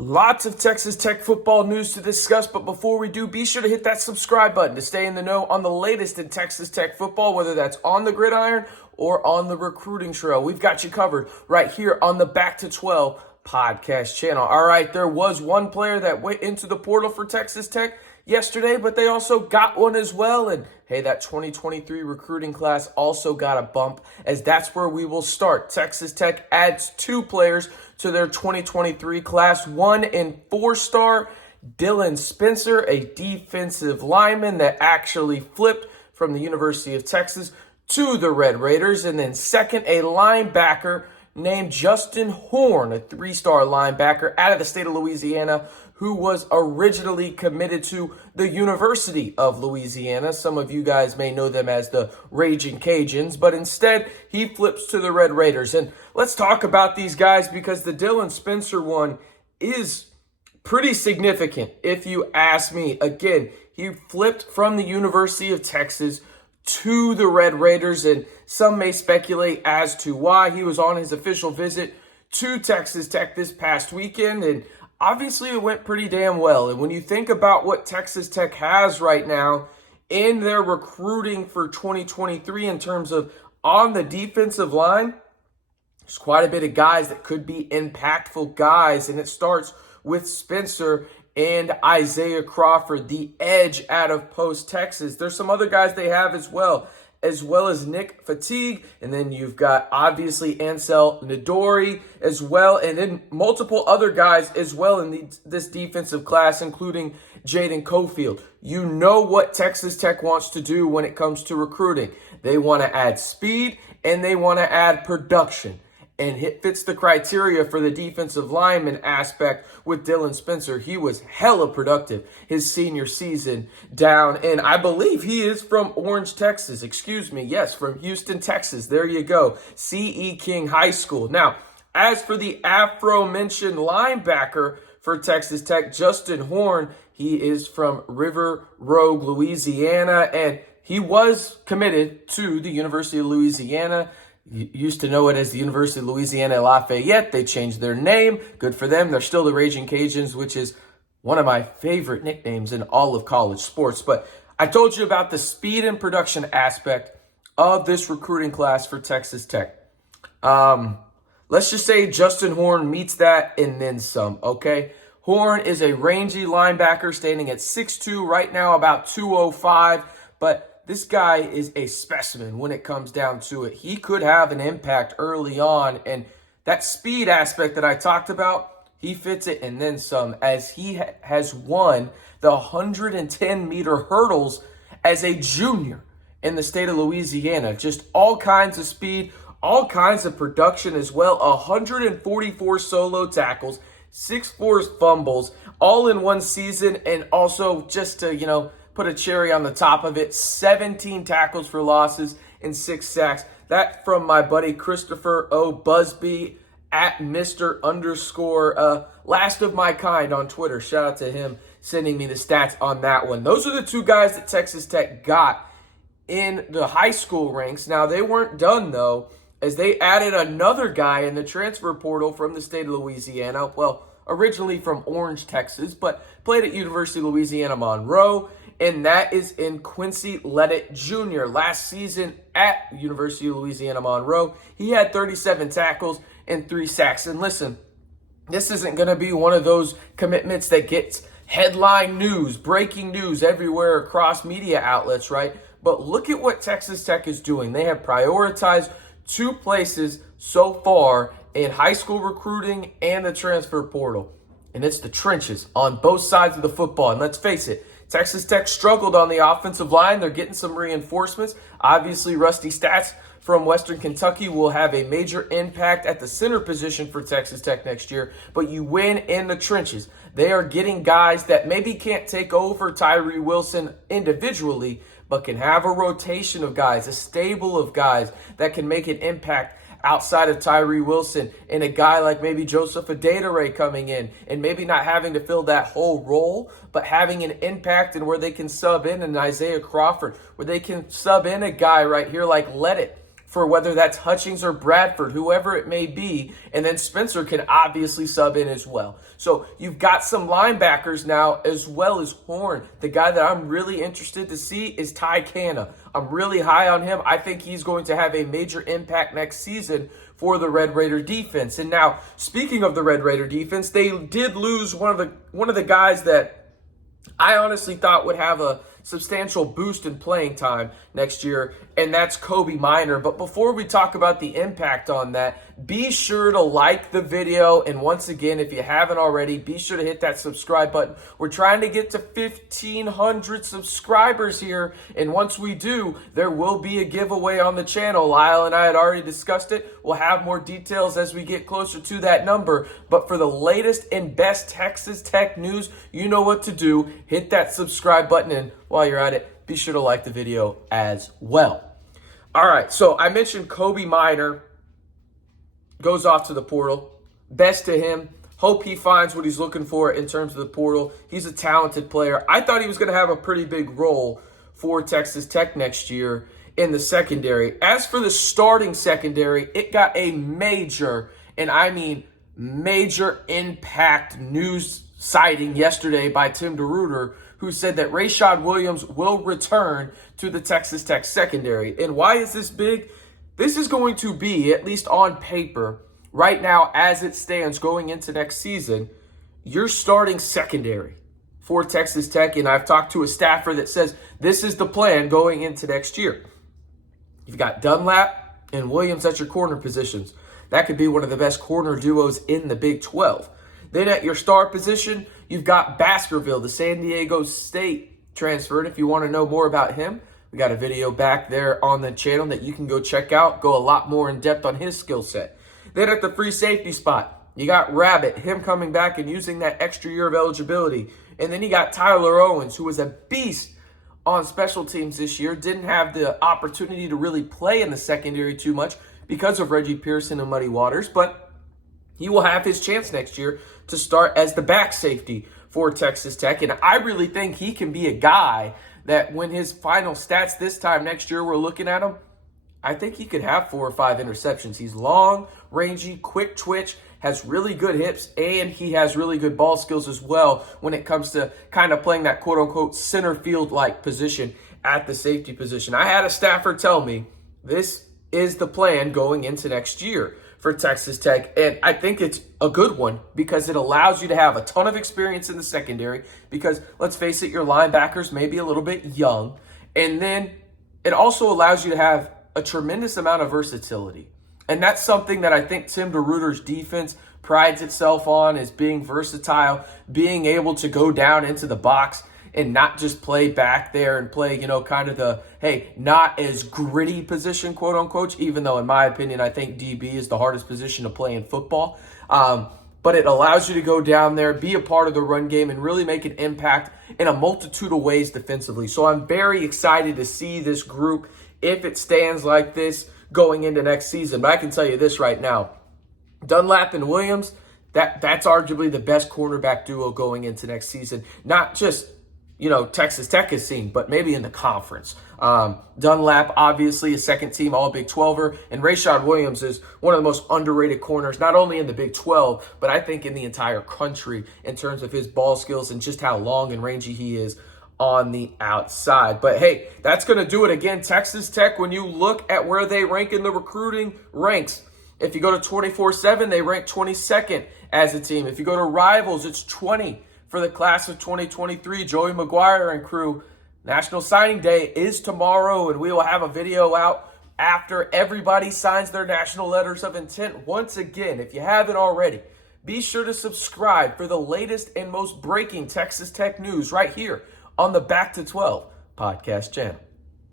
Lots of Texas Tech football news to discuss, but before we do, be sure to hit that subscribe button to stay in the know on the latest in Texas Tech football, whether that's on the gridiron or on the recruiting trail. We've got you covered right here on the Back to 12 podcast channel. All right, there was one player that went into the portal for Texas Tech yesterday, but they also got one as well. And hey, that 2023 recruiting class also got a bump, as that's where we will start. Texas Tech adds two players to their 2023 class, one in four-star Dylan Spencer, a defensive lineman that actually flipped from the University of Texas to the Red Raiders. And then second, a linebacker named Justin Horne, a three-star linebacker out of the state of Louisiana, who was originally committed to the University of Louisiana. Some of you guys may know them as the Raging Cajuns, but instead he flips to the Red Raiders. And let's talk about these guys, because the Dylan Spencer one is pretty significant, if you ask me. Again, he flipped from the University of Texas to the Red Raiders, and some may speculate as to why. He was on his official visit to Texas Tech this past weekend, and obviously it went pretty damn well. And when you think about what Texas Tech has right now in their recruiting for 2023 in terms of on the defensive line, there's quite a bit of guys that could be impactful guys, and it starts with Spencer and Isaiah Crawford, the edge out of Post, Texas. There's some other guys they have as well as Nick Fatigue, and then you've got obviously Ansel Nadori as well, and then multiple other guys as well in this defensive class, including Jaden Cofield. You know what Texas Tech wants to do when it comes to recruiting. They want to add speed and they want to add production. And it fits the criteria for the defensive lineman aspect with Dylan Spencer. He was hella productive his senior season down, and I believe he is from Orange, Texas. Yes, from Houston, Texas. There you go. C.E. King High School. Now, as for the aforementioned linebacker for Texas Tech, Justin Horne, he is from River Rogue, Louisiana, and he was committed to the University of Louisiana. You used to know it as the University of Louisiana Lafayette. They changed their name. Good for them. They're still the Raging Cajuns, which is one of my favorite nicknames in all of college sports. But I told you about the speed and production aspect of this recruiting class for Texas Tech. Let's just say Justin Horne meets that and then some, okay? Horne is a rangy linebacker standing at 6'2", right now about 205, but this guy is a specimen when it comes down to it. He could have an impact early on, and that speed aspect that I talked about, he fits it and then some, as he has won the 110-meter hurdles as a junior in the state of Louisiana. Just all kinds of speed, all kinds of production as well. 144 solo tackles, 6 fumbles, all in one season, and also just to, put a cherry on the top of it, 17 tackles for losses and 6 sacks. That from my buddy Christopher O. Busby at Mr. Last of My Kind on Twitter. Shout out to him sending me the stats on that one. Those are the two guys that Texas Tech got in the high school ranks. Now, they weren't done, though, as they added another guy in the transfer portal from the state of Louisiana. Well, originally from Orange, Texas, but played at University of Louisiana Monroe, and that is in Quincy Ledet Jr. Last season at University of Louisiana Monroe, he had 37 tackles and 3 sacks. And listen, this isn't going to be one of those commitments that gets headline news, breaking news everywhere across media outlets, right? But look at what Texas Tech is doing. They have prioritized 2 places so far in high school recruiting and the transfer portal. And it's the trenches on both sides of the football. And let's face it, Texas Tech struggled on the offensive line. They're getting some reinforcements. Obviously, Rusty Stats from Western Kentucky will have a major impact at the center position for Texas Tech next year. But you win in the trenches. They are getting guys that maybe can't take over Tyree Wilson individually, but can have a rotation of guys, a stable of guys that can make an impact outside of Tyree Wilson, and a guy like maybe Joseph Adedire coming in and maybe not having to fill that whole role, but having an impact and where they can sub in an Isaiah Crawford, where they can sub in a guy right here like Ledet for whether that's Hutchings or Bradford, whoever it may be. And then Spencer can obviously sub in as well. So you've got some linebackers now as well as Horne. The guy that I'm really interested to see is Ty Canna. I'm really high on him. I think he's going to have a major impact next season for the Red Raider defense. And now, speaking of the Red Raider defense, they did lose one of the guys that I honestly thought would have a substantial boost in playing time next year, and that's Kobe Minor. But before we talk about the impact on that, be sure to like the video. And once again, if you haven't already, be sure to hit that subscribe button. We're trying to get to 1,500 subscribers here. And once we do, there will be a giveaway on the channel. Lyle and I had already discussed it. We'll have more details as we get closer to that number. But for the latest and best Texas Tech news, you know what to do. Hit that subscribe button, and while you're at it, be sure to like the video as well. All right, so I mentioned Kobe Minor goes off to the portal. Best to him. Hope he finds what he's looking for in terms of the portal. He's a talented player. I thought he was going to have a pretty big role for Texas Tech next year in the secondary. As for the starting secondary, it got a major, and I mean major impact news sighting yesterday by Tim DeRuyter, who said that Rashad Williams will return to the Texas Tech secondary. And why is this big? This is going to be, at least on paper, right now as it stands going into next season, your starting secondary for Texas Tech. And I've talked to a staffer that says this is the plan going into next year. You've got Dunlap and Williams at your corner positions. That could be one of the best corner duos in the Big 12. Then at your star position, you've got Baskerville, the San Diego State transfer. And if you want to know more about him, we got a video back there on the channel that you can go check out. Go a lot more in depth on his skill set. Then at the free safety spot, you got Rabbit, him coming back and using that extra year of eligibility. And then you got Tyler Owens, who was a beast on special teams this year. Didn't have the opportunity to really play in the secondary too much because of Reggie Pearson and Muddy Waters. But he will have his chance next year to start as the back safety for Texas Tech. And I really think he can be a guy that when his final stats this time next year, we're looking at him, I think he could have 4 or 5 interceptions. He's long, rangy, quick twitch, has really good hips, and he has really good ball skills as well when it comes to kind of playing that quote-unquote center field-like position at the safety position. I had a staffer tell me this is the plan going into next year for Texas Tech, and I think it's a good one because it allows you to have a ton of experience in the secondary because, let's face it, your linebackers may be a little bit young, and then it also allows you to have a tremendous amount of versatility, and that's something that I think Tim DeRuyter's defense prides itself on, is being versatile, being able to go down into the box and not just play back there and play, kind of the, hey, not as gritty position, quote unquote, even though in my opinion, I think DB is the hardest position to play in football. But it allows you to go down there, be a part of the run game, and really make an impact in a multitude of ways defensively. So I'm very excited to see this group if it stands like this going into next season. But I can tell you this right now, Dunlap and Williams, that's arguably the best cornerback duo going into next season. Not just Texas Tech has seen, but maybe in the conference. Dunlap, obviously, a second team All Big 12er, and Rashad Williams is one of the most underrated corners, not only in the Big 12, but I think in the entire country in terms of his ball skills and just how long and rangy he is on the outside. But hey, that's going to do it again. Texas Tech, when you look at where they rank in the recruiting ranks, if you go to 24/7, they rank 22nd as a team. If you go to Rivals, it's 20. For the class of 2023, Joey McGuire and Crew. National Signing Day is tomorrow, and we will have a video out after everybody signs their national letters of intent. Once again, if you haven't already, be sure to subscribe for the latest and most breaking Texas Tech news right here on the Back to 12 podcast channel.